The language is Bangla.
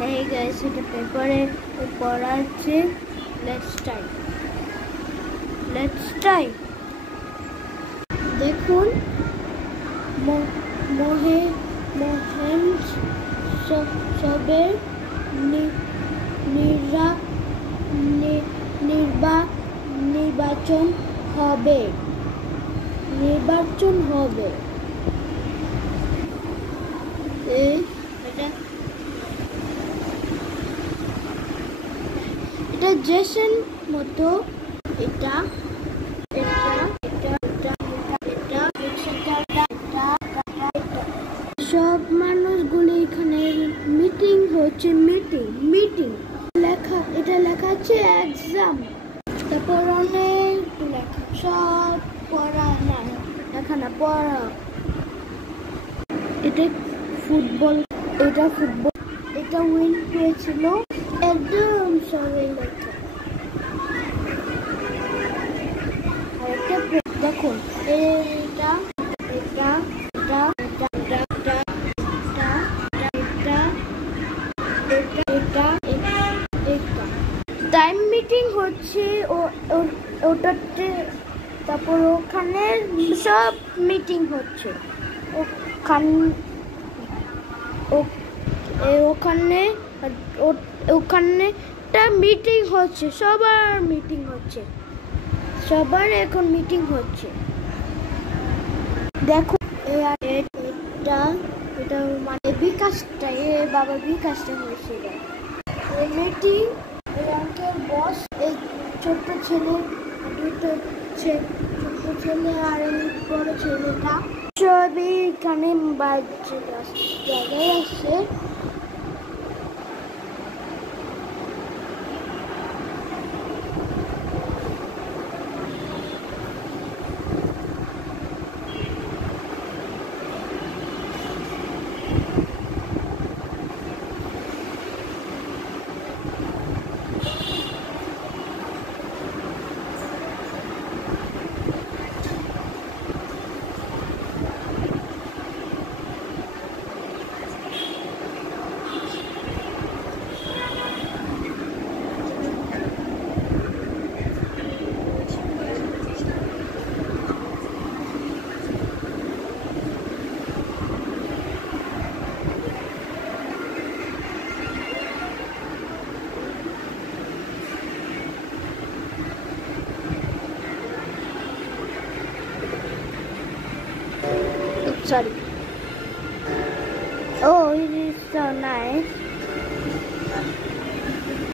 Hey guys, এটা পেপারে পড়া আছে। Let's try. দেখুন মহেন্দ্রসবের নির্বাচন হবে। এটা জেসন মতো এটা সব মানুষগুলো এখানে মিটিং হচ্ছে। মিটিং এটা লেখা আছে এক্সাম। তারপর অনেক লেখা, সব পড়া না, লেখা না, পড়া। এটা ফুটবল, এটা উইন হয়েছিল একদম সবাই লেখা। দেখুন এটা টাইম মিটিং হচ্ছে ওটাতে। তারপর ওখানে সব মিটিং হচ্ছে। ওখানেটা মিটিং হচ্ছে, সবার এখন মিটিং হচ্ছে। দেখো এটা মানে বিকাশটা, বাবার বিকাশটা হয়েছিল মিটিং। অঙ্কের বস, এই ছোট্ট ছেলে, ছোট্ট ছেলে আর বড় ছেলেটা সবই এখানে জায়গায় আসছে। Sorry. Oh, it is so nice.